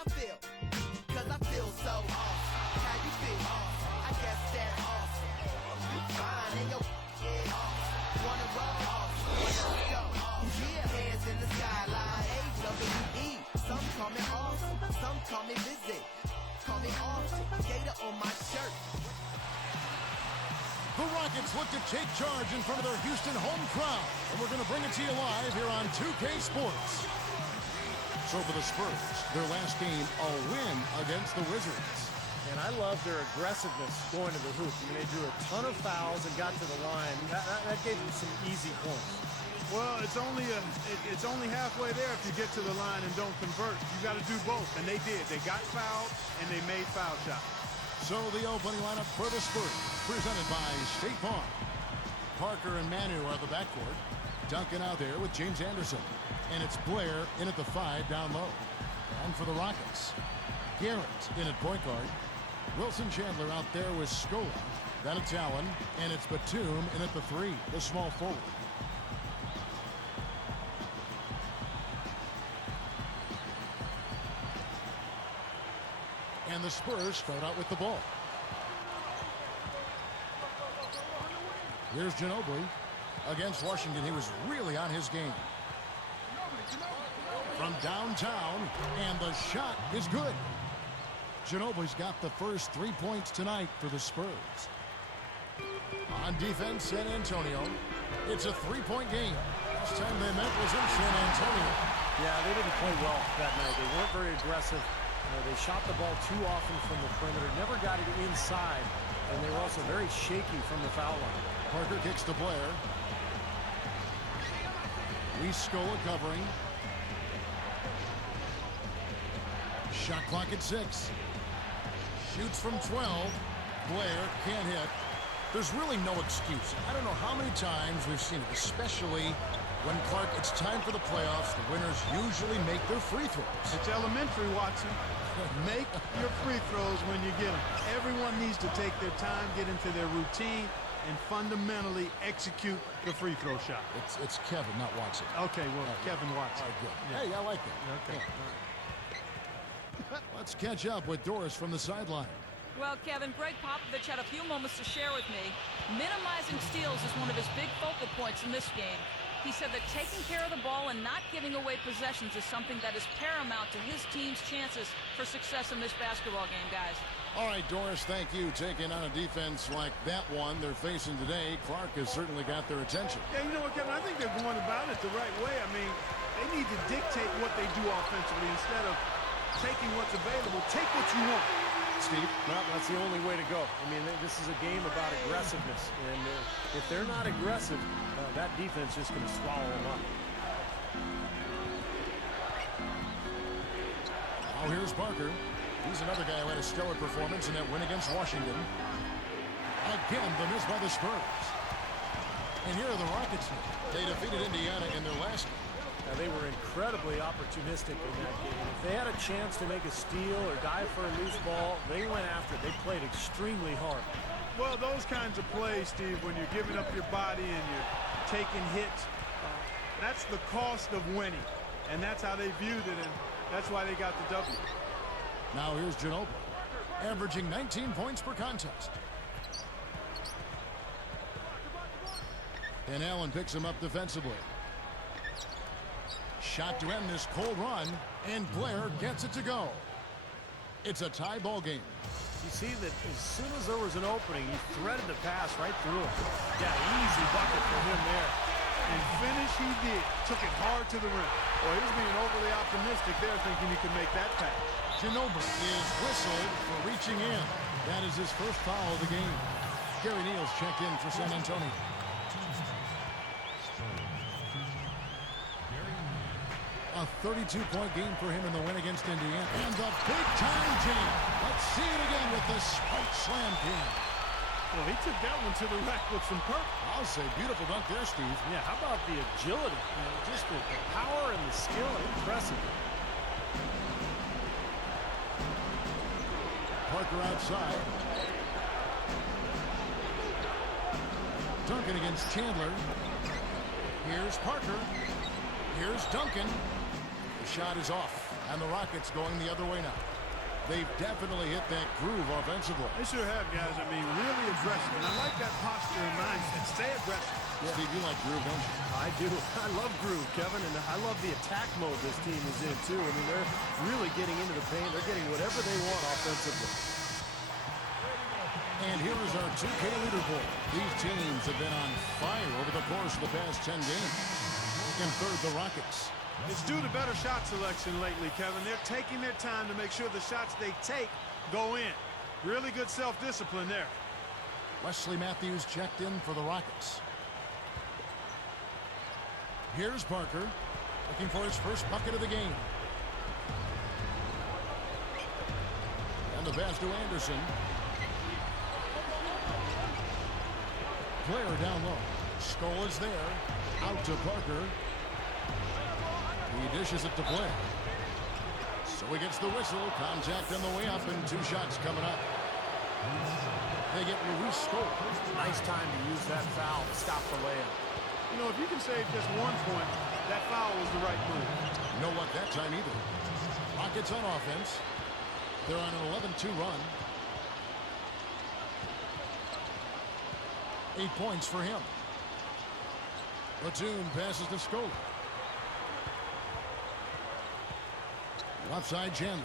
I feel, cause I feel so awesome. How you feel? I guess that's awesome. Fine, and your yeah, awesome. Wanna roll awesome. Let's go. Yeah, hands in the skyline. AWE. Some call me awesome, some call me busy. Call me awesome. Gator on my shirt. The Rockets look to take charge in front of their Houston home crowd. And we're going to bring it to you live here on 2K Sports. So for the Spurs, their last game, a win against the Wizards. And I love their aggressiveness going to the hoop. I mean, they drew a ton of fouls and got to the line. That gave them some easy points. Well, it's only halfway there if you get to the line and don't convert. You got to do both, and they did. They got fouled, and they made foul shots. So the opening lineup for the Spurs, presented by State Farm. Parker and Manu are the backcourt. Duncan out there with James Anderson. And it's Blair in at the 5 down low. And for the Rockets, Garrett in at point guard. Wilson Chandler out there with Scola. Then it's Allen, and it's Batum in at the 3, the small forward. And the Spurs start out with the ball. Here's Ginobili against Washington. He was really on his game. From downtown, and the shot is good. Ginobili's got the first 3 points tonight for the Spurs. On defense, San Antonio. It's a 3-point game. Last time they met was in San Antonio. Yeah, they didn't play well that night. They weren't very aggressive. They shot the ball too often from the perimeter, never got it inside, and they were also very shaky from the foul line. Parker kicks to Blair. Scola covering. Shot clock at 6. Shoots from 12. Blair can't hit. There's really no excuse. I don't know how many times we've seen it, especially when, Clark, it's time for the playoffs. The winners usually make their free throws. It's elementary, Watson. Make your free throws when you get them. Everyone needs to take their time, get into their routine, and fundamentally execute the free throw shot. It's Kevin, not Watson. Okay, well, Kevin Watson. All right, good. Yeah. Hey, I like that. Okay. Yeah. Let's catch up with Doris from the sideline. Well, Kevin, Greg Popovich had a few moments to share with me. Minimizing steals is one of his big focal points in this game. He said that taking care of the ball and not giving away possessions is something that is paramount to his team's chances for success in this basketball game, guys. All right, Doris, thank you. Taking on a defense like that one they're facing today, Clark has certainly got their attention. Yeah, you know what, Kevin? I think they're going about it the right way. I mean, they need to dictate what they do offensively instead of taking what's available. Take what you want. Steve? Well, that's the only way to go. I mean, this is a game about aggressiveness. And if they're not aggressive, that defense is going to swallow them up. Oh, here's Parker. He's another guy who had a stellar performance in that win against Washington. Again, the miss by the Spurs. And here are the Rockets. They defeated Indiana in their last game. Now, they were incredibly opportunistic in that game. If they had a chance to make a steal or dive for a loose ball, they went after it. They played extremely hard. Well, those kinds of plays, Steve, when you're giving up your body and you're taking hits, that's the cost of winning. And that's how they viewed it, and that's why they got the W. Now here's Ginobili, averaging 19 points per contest. And Allen picks him up defensively. Shot to end this cold run, and Blair gets it to go. It's a tie ball game. You see that as soon as there was an opening, he threaded the pass right through it. Yeah, easy bucket for him there. And finish he did. Took it hard to the rim. Well, he was being overly optimistic there, thinking he could make that pass. Ginobili is whistled for reaching in. That is his first foul of the game. Gary Neal's checked in for San Antonio. A 32-point game for him in the win against Indiana. And the big-time jam. Let's see it again with the spike slam king. Well, he took that one to the rack with some purpose. I'll say beautiful dunk there, Steve. Yeah, how about the agility? You know, just the power and the skill. Impressive. Parker outside. Duncan against Chandler. Here's Parker. Here's Duncan. The shot is off. And the Rockets going the other way now. They've definitely hit that groove offensively. They sure have, guys. I mean, really aggressive. And I like that posture and mindset. Stay aggressive. Yeah. Steve, you like groove, don't you? I do. I love groove, Kevin, and I love the attack mode this team is in, too. I mean, they're really getting into the paint. They're getting whatever they want offensively. And here is our 2K leaderboard. These teams have been on fire over the course of the past 10 games. In third, the Rockets. It's due to better shot selection lately, Kevin. They're taking their time to make sure the shots they take go in. Really good self-discipline there. Wesley Matthews checked in for the Rockets. Here's Parker, looking for his first bucket of the game. And the pass to Anderson. Player down low. Skoll is there. Out to Parker. He dishes it to Blair. So he gets the whistle. Contact on the way up, and 2 shots coming up. They get Luis Skoll. Nice time to use that foul to stop the layup. You know, if you can save just 1 point, that foul was the right move. No luck that time either. Rockets on offense. They're on an 11-2 run. 8 points for him. Platoon passes to Skoll. Left side, Chandler.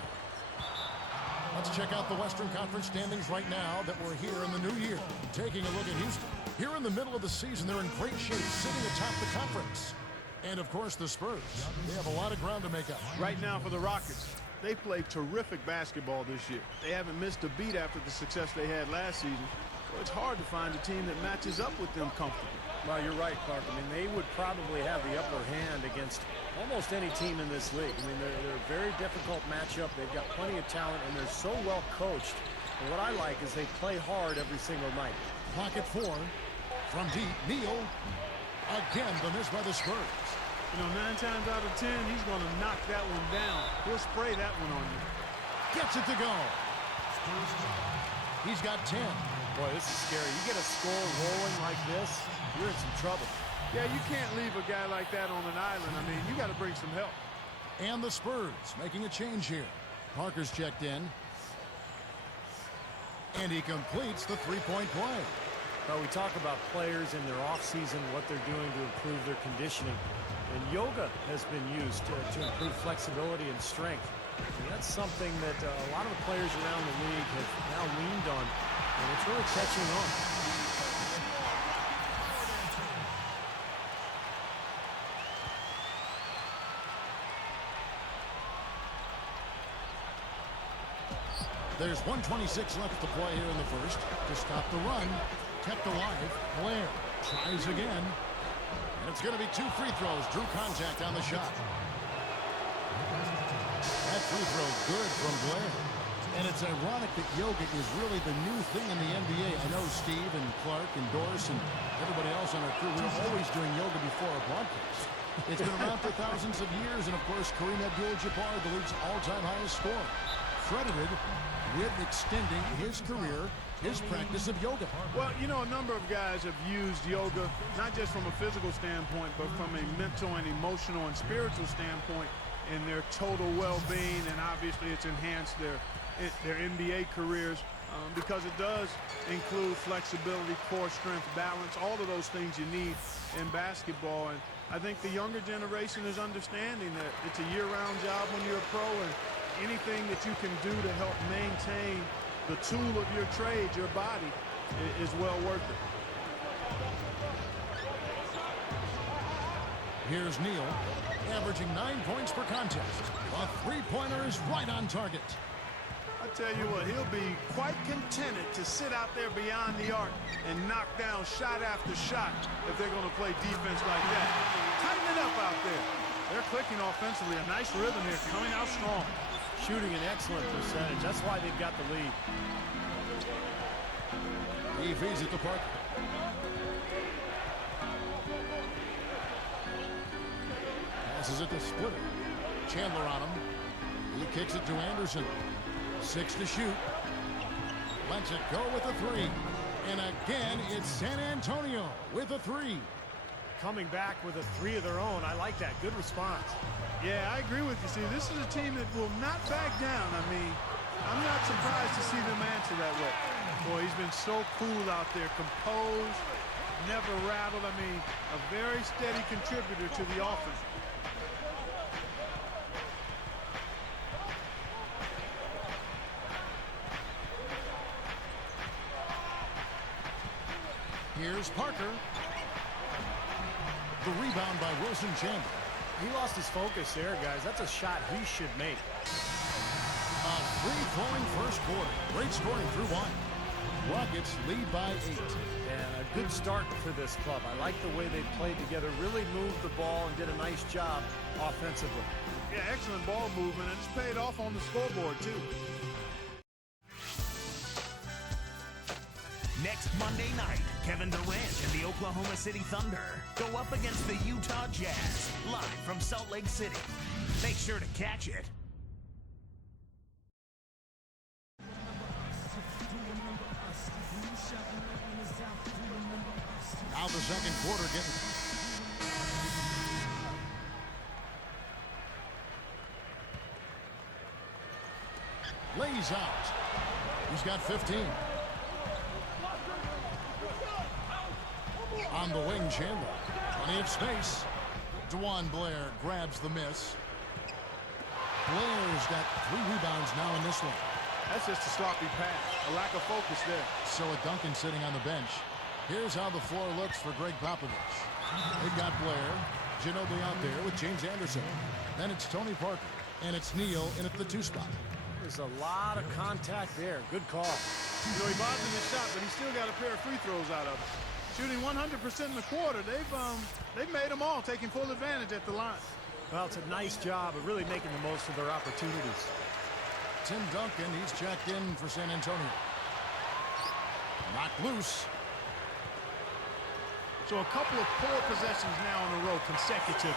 Let's check out the Western Conference standings right now that we're here in the new year. Taking a look at Houston. Here in the middle of the season, they're in great shape, sitting atop the conference. And, of course, the Spurs. They have a lot of ground to make up. Right now for the Rockets, they played terrific basketball this year. They haven't missed a beat after the success they had last season. So it's hard to find a team that matches up with them comfortably. Well, you're right, Clark. I mean, they would probably have the upper hand against almost any team in this league. I mean, they're a very difficult matchup. They've got plenty of talent, and they're so well coached. And what I like is they play hard every single night. Pocket 4 from deep. Neal. Again, the miss by the Spurs. You know, 9 times out of 10, he's going to knock that one down. He'll spray that one on you. Gets it to go. He's got 10. Boy, this is scary. You get a score rolling like this, you're in some trouble. Yeah, you can't leave a guy like that on an island. I mean, you got to bring some help. And the Spurs making a change here. Parker's checked in. And he completes the three-point play. Well, we talk about players in their off-season, what they're doing to improve their conditioning. And yoga has been used to improve flexibility and strength. And that's something that a lot of the players around the league have now leaned on. And it's really catching on. There's 1:26 left to play here in the first. To stop the run, kept alive. Blair tries again. And it's going to be 2 free throws. Drew contact on the shot. That free throw good from Blair. And it's ironic that yoga is really the new thing in the NBA. I know Steve and Clark and Doris and everybody else on our crew, we're always doing yoga before our broadcast. It's been around for thousands of years, and of course, Kareem Abdul-Jabbar, the league's all-time highest scorer, credited with extending his career, his practice of yoga. Well, you know, a number of guys have used yoga, not just from a physical standpoint, but from a mental and emotional and spiritual standpoint in their total well-being, and obviously it's enhanced their NBA careers because it does include flexibility, core strength, balance, all of those things you need in basketball. And I think the younger generation is understanding that it's a year-round job when you're a pro, and anything that you can do to help maintain the tool of your trade, your body, is well worth it. Here's Neal, averaging 9 points per contest. A three-pointer is right on target. I tell you what, he'll be quite contented to sit out there beyond the arc and knock down shot after shot if they're going to play defense like that. Tighten it up out there. They're clicking offensively. A nice rhythm here, coming out strong. Shooting an excellent percentage. That's why they've got the lead. He feeds it to Parker. Passes it to Splitter. Chandler on him. He kicks it to Anderson. 6 to shoot. Lets it go with a 3. And again, it's San Antonio with a 3. coming back with a 3 of their own. I like that. Good response. Yeah, I agree with you, Steve. This is a team that will not back down. I mean, I'm not surprised to see them answer that way. Boy, he's been so cool out there, composed, never rattled. I mean, a very steady contributor to the offense. Here's Parker. The rebound by Wilson Chandler. He lost his focus there, guys. That's a shot he should make. A free-flowing first quarter. Great scoring through one. Rockets lead by 8. And a good start for this club. I like the way they played together, really moved the ball and did a nice job offensively. Yeah, excellent ball movement, and it's paid off on the scoreboard, too. Next Monday night, Kevin Durant and the Oklahoma City Thunder go up against the Utah Jazz, live from Salt Lake City. Make sure to catch it. Now the second quarter getting... Lays out. He's got 15. On the wing, Chandler. Plenty of space. DeJuan Blair grabs the miss. Blair's got 3 rebounds now in this one. That's just a sloppy pass, a lack of focus there. So a Duncan sitting on the bench. Here's how the floor looks for Greg Popovich. They've got Blair, Ginobili out there with James Anderson. Then it's Tony Parker, and it's Neal in at the 2 spot. There's a lot of contact there. Good call. You know, he bothered his shot, but he still got a pair of free throws out of it. Shooting 100% in the quarter. They've made them all, taking full advantage at the line. Well, it's a nice job of really making the most of their opportunities. Tim Duncan, he's checked in for San Antonio. Knocked loose. So a couple of poor possessions now in a row, consecutive.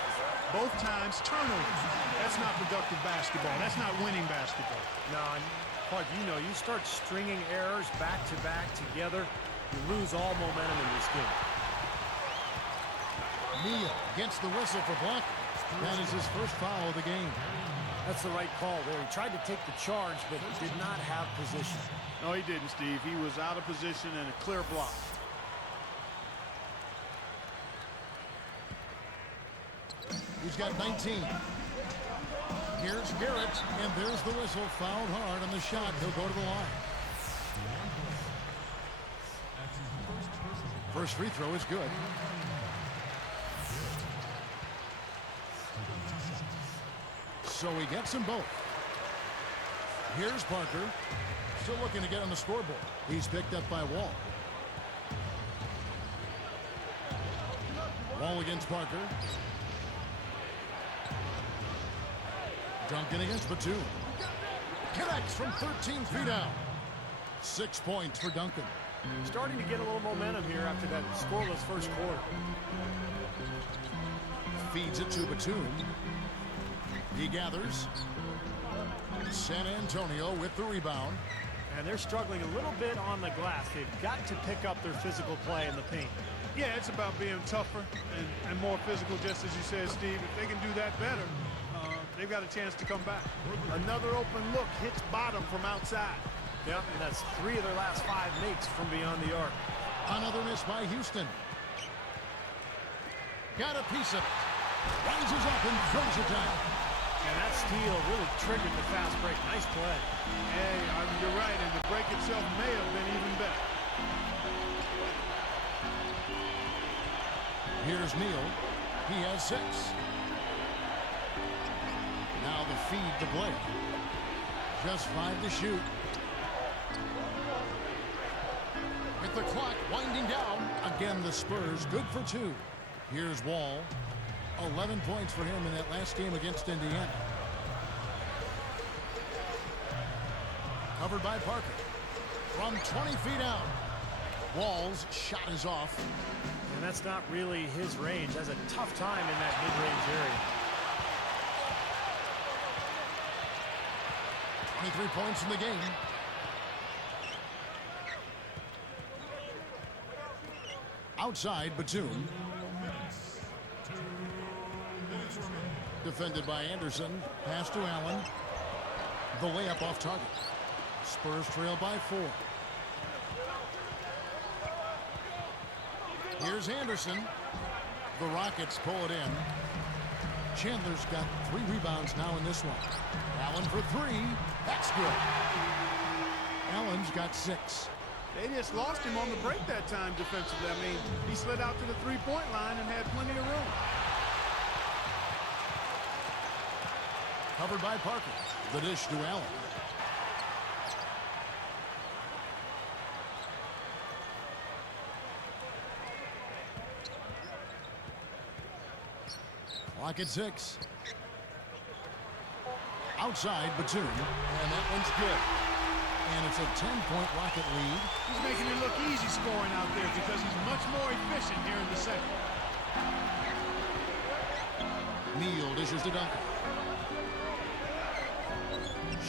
Both times turnovers. That's not productive basketball. That's not winning basketball. No, and Clark, you know, you start stringing errors back-to-back together, you lose all momentum in this game. Neal gets the whistle for blocking. That is his first foul of the game. That's the right call there. He tried to take the charge, but he did not have position. No, he didn't, Steve. He was out of position and a clear block. He's got 19. Here's Garrett, and there's the whistle. Fouled hard on the shot. He'll go to the line. First free throw is good. So he gets them both. Here's Parker. Still looking to get on the scoreboard. He's picked up by Wall. Wall against Parker. Duncan against Batum. Connects from 13 feet out. 6 points for Duncan. Starting to get a little momentum here after that scoreless first quarter. Feeds it to Batum. He gathers. San Antonio with the rebound. And they're struggling a little bit on the glass. They've got to pick up their physical play in the paint. Yeah, it's about being tougher and more physical, just as you said, Steve. If they can do that better, they've got a chance to come back. Another open look hits bottom from outside. Yep, and that's 3 of their last 5 makes from beyond the arc. Another miss by Houston. Got a piece of it. Rises up and throws it down. And that steal really triggered the fast break. Nice play. Hey, you're right, and the break itself may have been even better. Here's Neal. He has 6. Now the feed to Blair. Just 5 to shoot. With the clock winding down, again the Spurs good for 2. Here's Wall. 11 points for him in that last game against Indiana. Covered by Parker. From 20 feet out. Wall's shot is off. And that's not really his range. Has a tough time in that mid-range area. 23 points in the game. Outside, Batum. Defended by Anderson. Pass to Allen. The layup off target. Spurs trail by 4. Here's Anderson. The Rockets pull it in. Chandler's got 3 rebounds now in this one. Allen for 3. That's good. Allen's got 6. They just lost him on the break that time defensively. I mean, he slid out to the three-point line and had plenty of room. Covered by Parker. The dish to Allen. Clock at 6. Outside Batum, and that one's good. And it's a 10-point Rocket lead. He's making it look easy scoring out there because he's much more efficient here in the second. Neal dishes to Duncan.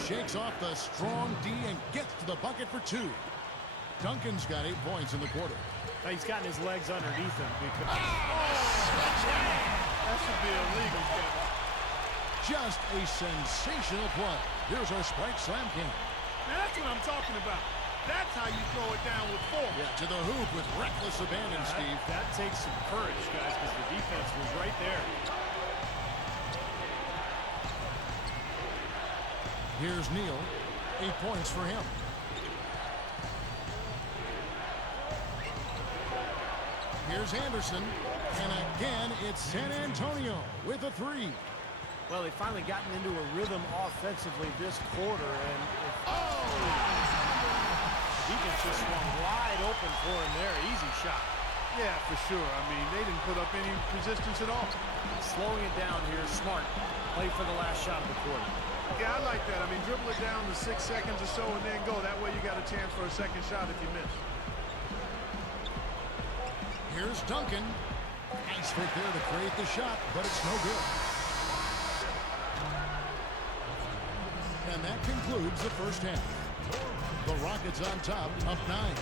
Shakes off the strong D and gets to the bucket for 2. Duncan's got 8 points in the quarter. He's gotten his legs underneath him because... That should be illegal, Kevin. Just a sensational play. Here's our Spike Slam King. Now that's what I'm talking about. That's how you throw it down with force. Yeah, to the hoop with reckless abandon, Steve. That takes some courage, guys, because the defense was right there. Here's Neal. 8 points for him. Here's Anderson. And again, it's San Antonio with a 3. Well, they've finally gotten into a rhythm offensively this quarter, and the defense just swung wide open for him there. Easy shot. Yeah, for sure. I mean, they didn't put up any resistance at all. Slowing it down here, smart. Play for the last shot of the quarter. Yeah, I like that. I mean, dribble it down to 6 seconds or so and then go. That way you got a chance for a second shot if you miss. Here's Duncan. Nice fit there to create the shot, but it's no good. And that concludes the first half. The Rockets on top, up 9.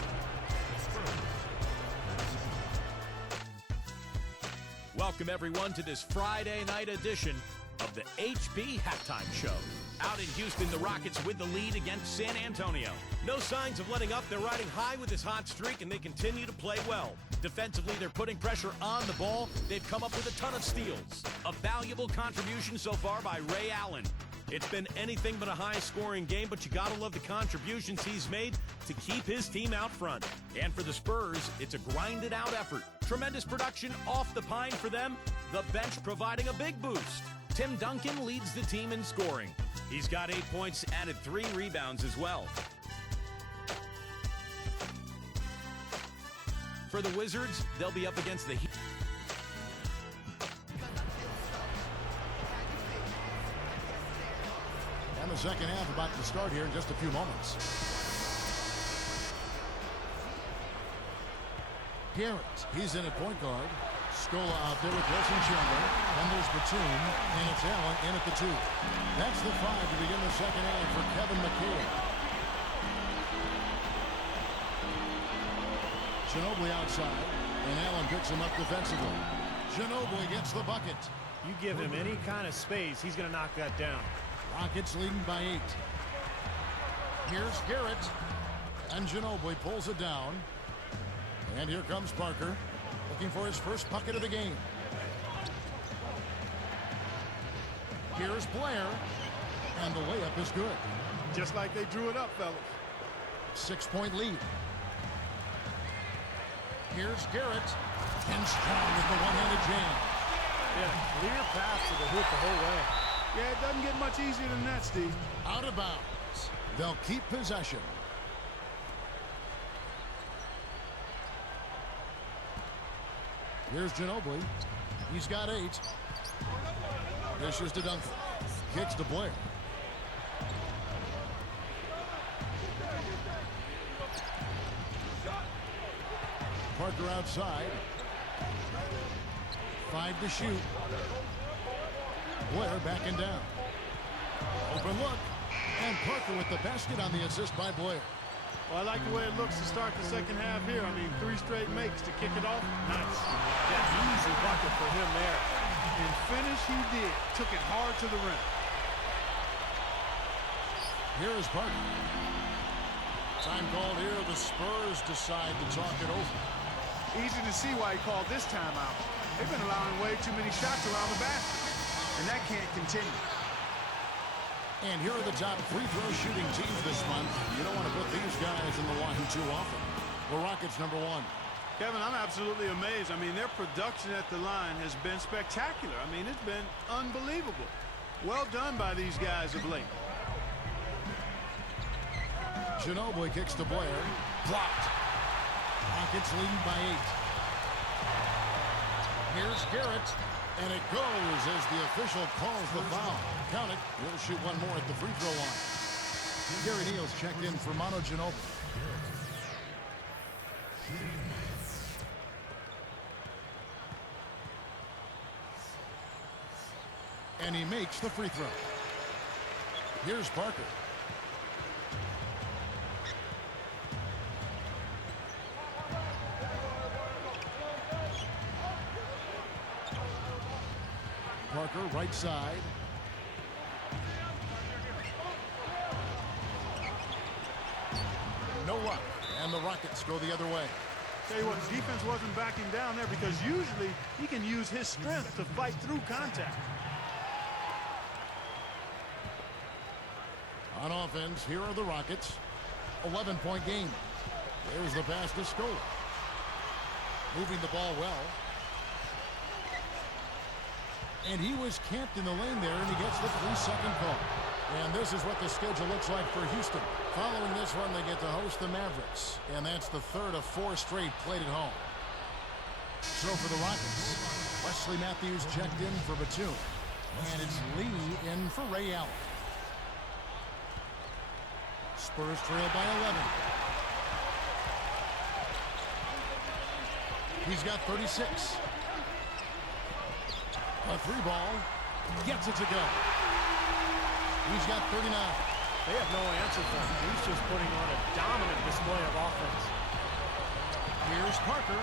Welcome, everyone, to this Friday night edition of the HB Halftime Show. Out in Houston, the Rockets with the lead against San Antonio. No signs of letting up. They're riding high with this hot streak, and they continue to play well. Defensively, they're putting pressure on the ball. They've come up with a ton of steals. A valuable contribution so far by Ray Allen. It's been anything but a high-scoring game, but you gotta love the contributions he's made to keep his team out front. And for the Spurs, it's a grinded-out effort. Tremendous production off the pine for them. The bench providing a big boost. Tim Duncan leads the team in scoring. He's got 8 points, added 3 rebounds as well. For the Wizards, they'll be up against the Heat. And the second half about to start here in just a few moments. Garrett, he's in at point guard. Scola out there with Wilson Chandler. And there's Batum, and it's Allen in at the 2. That's the 5 to begin the second half for Kevin McHale. Ginobili outside, and Allen picks him up defensively. Ginobili gets the bucket. You give him any kind of space, he's going to knock that down. Rockets leading by 8. Here's Garrett, and Ginobili pulls it down. And here comes Parker, looking for his first bucket of the game. Here's Blair, and the layup is good. Just like they drew it up, fellas. 6-point lead. Here's Garrett, and strong with the one-handed jam. Yeah, clear pass to the hoop the whole way. Yeah, it doesn't get much easier than that, Steve. Out of bounds. They'll keep possession. Here's Ginobili. He's got 8. Dishes to Duncan. Kicks to Blair. Parker outside. 5 to shoot. Blair backing down. Open look. And Parker with the basket on the assist by Blair. Well, I like the way it looks to start the second half here. I mean, 3 straight makes to kick it off. Nice. Yeah, easy bucket for him there. And finish he did. Took it hard to the rim. Here is Parker. Time called here. The Spurs decide to talk it over. Easy to see why he called this timeout. They've been allowing way too many shots around the basket. And that can't continue. And here are the top free throw shooting teams this month. You don't want to put these guys in the line too often. The Rockets #1. Kevin, I'm absolutely amazed. I mean, their production at the line has been spectacular. I mean, it's been unbelievable. Well done by these guys of late. Ginobili kicks to Blair. Blocked. Rockets leading by 8. Here's Garrett. And it goes as the official calls the foul. Count it. We'll shoot one more at the free throw line. Gary Neal's checked in for Manu Ginobili. And he makes the free throw. Here's Parker. Parker, right side. No luck. And the Rockets go the other way. Tell you what, the defense wasn't backing down there because usually he can use his strength to fight through contact. On offense, here are the Rockets. 11-point game. There's the pass to Scola. Moving the ball well. And he was camped in the lane there, and he gets the 3-second call. And this is what the schedule looks like for Houston. Following this one, they get to host the Mavericks. And that's the third of 4 straight played at home. So for the Rockets, Wesley Matthews checked in for Batum. And it's Lee in for Ray Allen. Spurs trail by 11. He's got 36. A 3-ball. Gets it to go. He's got 39. They have no answer for him. He's just putting on a dominant display of offense. Here's Parker.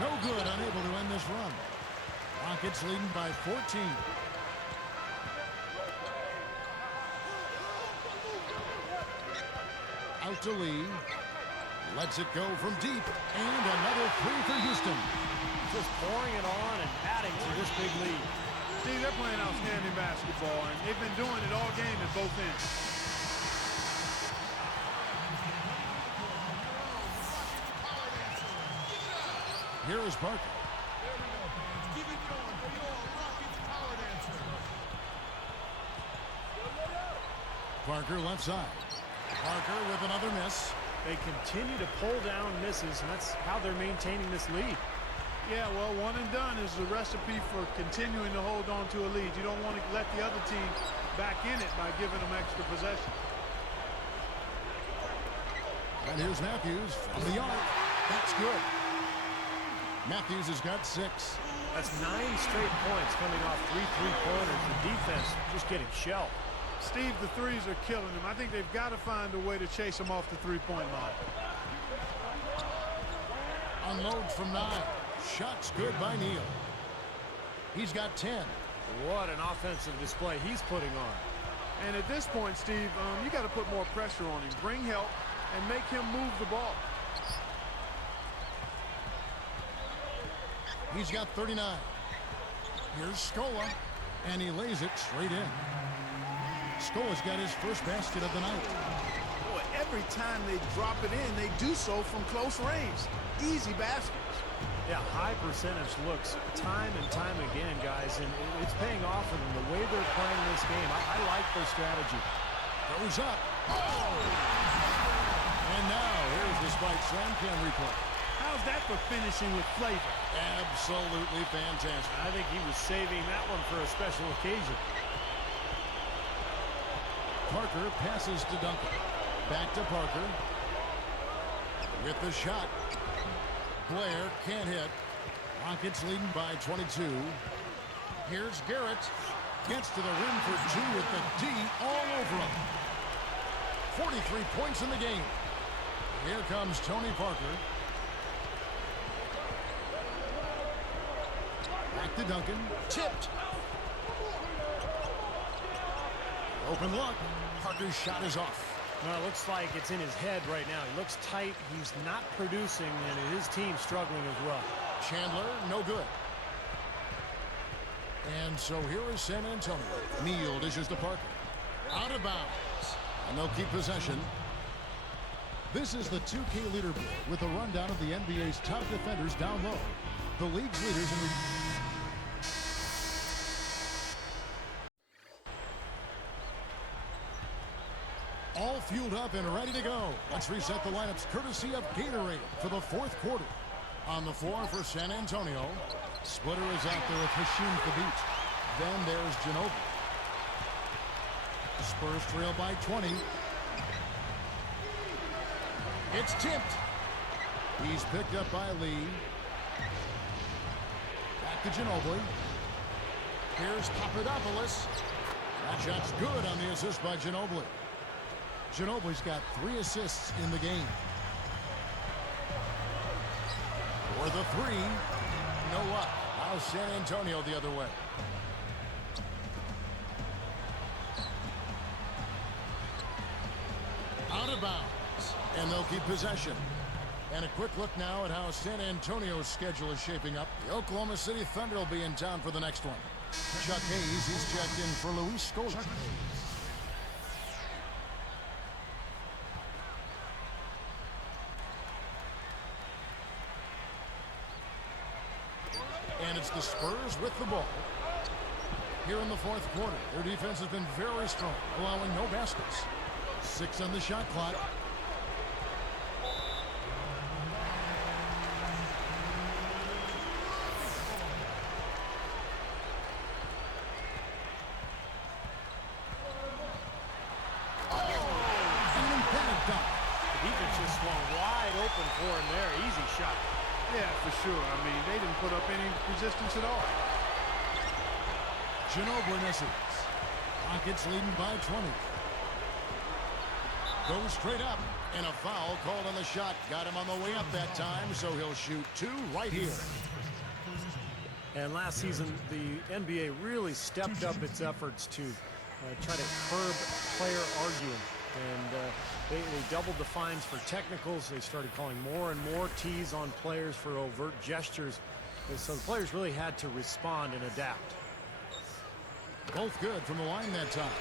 No good, unable to end this run. Rockets leading by 14. Out to Lee. Lets it go from deep. And another three for Houston. Just pouring it on and adding to this big lead. See, they're playing outstanding basketball, and they've been doing it all game at both ends. Here is Parker. Parker left side. Parker with another miss. They continue to pull down misses, and that's how they're maintaining this lead. Yeah, well, one and done is the recipe for continuing to hold on to a lead. You don't want to let the other team back in it by giving them extra possession. And here's Matthews from the arc. That's good. Matthews has got 6. That's 9 straight points coming off 3 3-pointers. The defense just getting shelled. Steve, the threes are killing them. I think they've got to find a way to chase them off the three-point line. Unload from 9. Shots good by Neal. He's got 10. What an offensive display he's putting on. And at this point, Steve, you got to put more pressure on him. Bring help and make him move the ball. He's got 39. Here's Scola, and he lays it straight in. Scola's got his first basket of the night. Boy, every time they drop it in, they do so from close range. Easy baskets. Yeah, high percentage looks time and time again, guys, and it's paying off for them. The way they're playing this game, I like their strategy. Goes up. Oh! And now, here's the Spike Slam Cam replay. How's that for finishing with flavor? Absolutely fantastic. I think he was saving that one for a special occasion. Parker passes to Duncan. Back to Parker. With the shot. Blair can't hit. Rockets leading by 22. Here's Garrett. Gets to the rim for 2 with the D all over him. 43 points in the game. Here comes Tony Parker. Back to Duncan. Tipped. Open look. Parker's shot is off. Well, it looks like it's in his head right now. He looks tight. He's not producing, and his team's struggling as well. Chandler, no good. And so here is San Antonio. Neal dishes to Parker. Out of bounds. And they'll keep possession. This is the 2K leaderboard with a rundown of the NBA's top defenders down low. The league's leaders in all fueled up and ready to go. Let's reset the lineups courtesy of Gatorade for the fourth quarter. On the floor for San Antonio, Splitter is out there with Hashim Thabit. Then there's Ginobili. Spurs trail by 20. It's tipped. He's picked up by Lee. Back to Ginobili. Here's Papadopoulos. That shot's good on the assist by Ginobili. Ginobili's got 3 assists in the game. For the 3. No luck. Now San Antonio the other way. Out of bounds. And they'll keep possession. And a quick look now at how San Antonio's schedule is shaping up. The Oklahoma City Thunder will be in town for the next one. Chuck Hayes, he's checked in for Luis Scola. And it's the Spurs with the ball. Here in the fourth quarter, their defense has been very strong, allowing no baskets. 6 on the shot clock. The defense just swung wide open for him there. Easy shot. Yeah, for sure. I mean, they didn't put up any resistance at all. Ginobili misses. Rockets leading by 20. Goes straight up, and a foul called on the shot. Got him on the way up that time, so he'll shoot 2 right here. And last season, the NBA really stepped up its efforts to try to curb player arguing. And they doubled the fines for technicals. They started calling more and more T's on players for overt gestures. And so the players really had to respond and adapt. Both good from the line that time.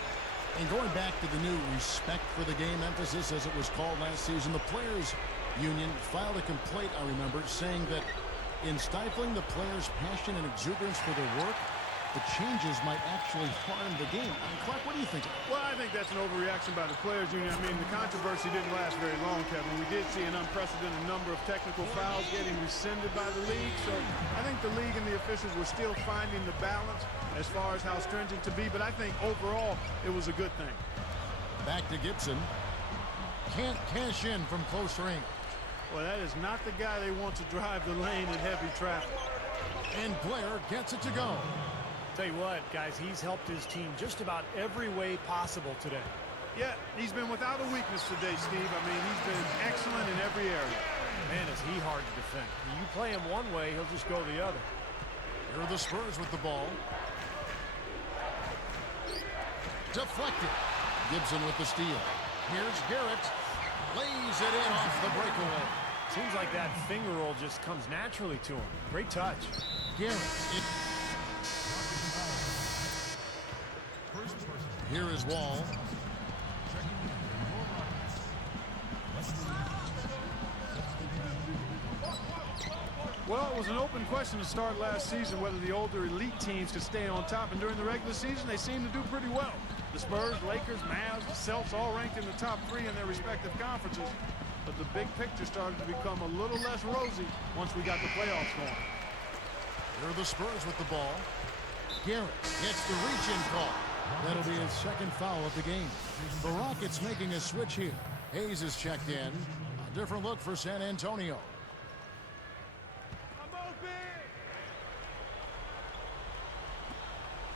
And going back to the new respect for the game emphasis, as it was called last season, the Players Union filed a complaint, I remember, saying that in stifling the players' passion and exuberance for their work, the changes might actually harm the game. Clark, what do you think? Well, I think that's an overreaction by the Players Union. I mean, the controversy didn't last very long, Kevin. We did see an unprecedented number of technical fouls getting rescinded by the league. So I think the league and the officials were still finding the balance as far as how stringent to be. But I think overall, it was a good thing. Back to Gibson. Can't cash in from close range. Well, that is not the guy they want to drive the lane in heavy traffic. And Blair gets it to go. Tell you what, guys, he's helped his team just about every way possible today. Yeah, he's been without a weakness today, Steve. I mean, he's been excellent in every area. Man, is he hard to defend. You play him one way, he'll just go the other. Here are the Spurs with the ball. Deflected. Gibson with the steal. Here's Garrett. Lays it in off the breakaway. Seems like that finger roll just comes naturally to him. Great touch. Garrett. Here is Wall. Well, it was an open question to start last season whether the older elite teams could stay on top, and during the regular season, they seemed to do pretty well. The Spurs, Lakers, Mavs, the Celtics all ranked in the top 3 in their respective conferences, but the big picture started to become a little less rosy once we got the playoffs going. Here are the Spurs with the ball. Garrett gets the reach-in call. That'll be his second foul of the game. The Rockets making a switch here. Hayes is checked in. A different look for San Antonio.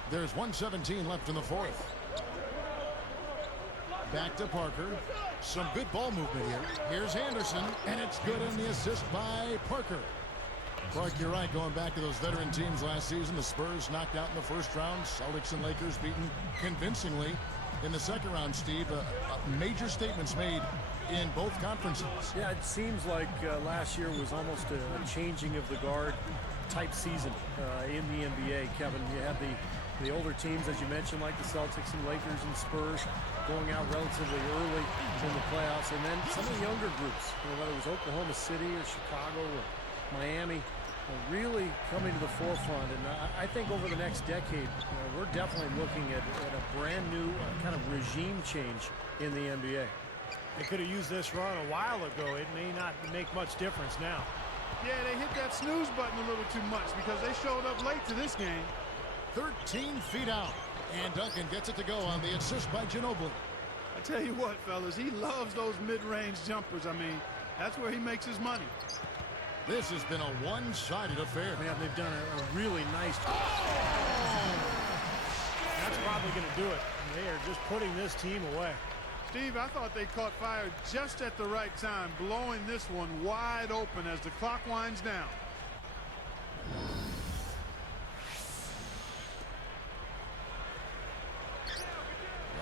There's 1:17 left in the fourth. Back to Parker. Some good ball movement here. Here's Anderson, and it's good on the assist by Parker. Clark, you're right. Going back to those veteran teams last season, the Spurs knocked out in the first round. Celtics and Lakers beaten convincingly in the second round, Steve. Major statements made in both conferences. Yeah, it seems like last year was almost a changing of the guard type season in the NBA, Kevin. You had the older teams, as you mentioned, like the Celtics and Lakers and Spurs, going out relatively early in the playoffs. And then some of the younger groups, whether it was Oklahoma City or Chicago or Miami, really coming to the forefront. And I think over the next decade, we're definitely looking at a brand new kind of regime change in the NBA. They could have used this run a while ago. It may not make much difference now. Yeah, they hit that snooze button a little too much because they showed up late to this game. 13 feet out. And Duncan gets it to go on the assist by Ginobili. I tell you what, fellas, he loves those mid-range jumpers. I mean, that's where he makes his money. This has been a one-sided affair. Man, they've done a really nice job. That's probably going to do it. They are just putting this team away. Steve, I thought they caught fire just at the right time, blowing this one wide open as the clock winds down.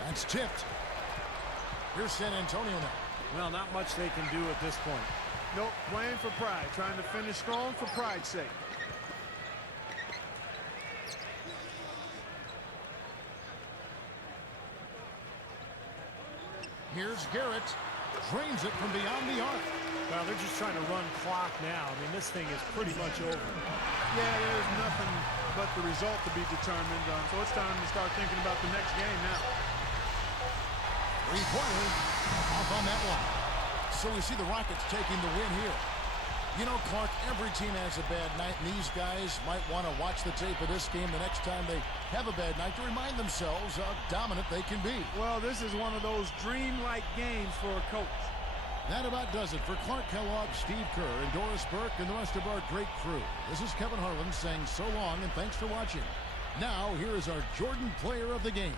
That's tipped. Here's San Antonio now. Well, not much they can do at this point. Nope, playing for pride, trying to finish strong for pride's sake. Here's Garrett. Drains it from beyond the arc. Well, they're just trying to run clock now. I mean, this thing is pretty much over. Yeah, there's nothing but the result to be determined on, so it's time to start thinking about the next game now. Three-pointer off on that one. So we see the Rockets taking the win here. You know, Clark, every team has a bad night, and these guys might want to watch the tape of this game the next time they have a bad night to remind themselves how dominant they can be. Well, this is one of those dream-like games for a coach. That about does it for Clark Kellogg, Steve Kerr, and Doris Burke, and the rest of our great crew. This is Kevin Harlan saying so long, and thanks for watching. Now, here is our Jordan Player of the Game.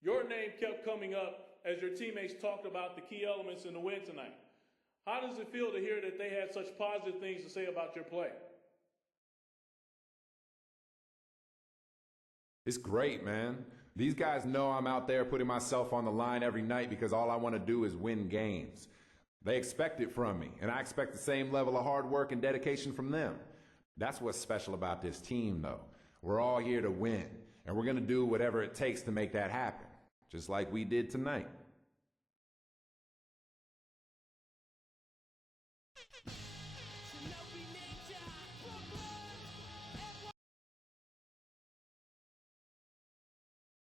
Your name kept coming up as your teammates talked about the key elements in the win tonight. How does it feel to hear that they had such positive things to say about your play? It's great, man. These guys know I'm out there putting myself on the line every night because all I want to do is win games. They expect it from me, and I expect the same level of hard work and dedication from them. That's what's special about this team, though. We're all here to win, and we're going to do whatever it takes to make that happen, just like we did tonight.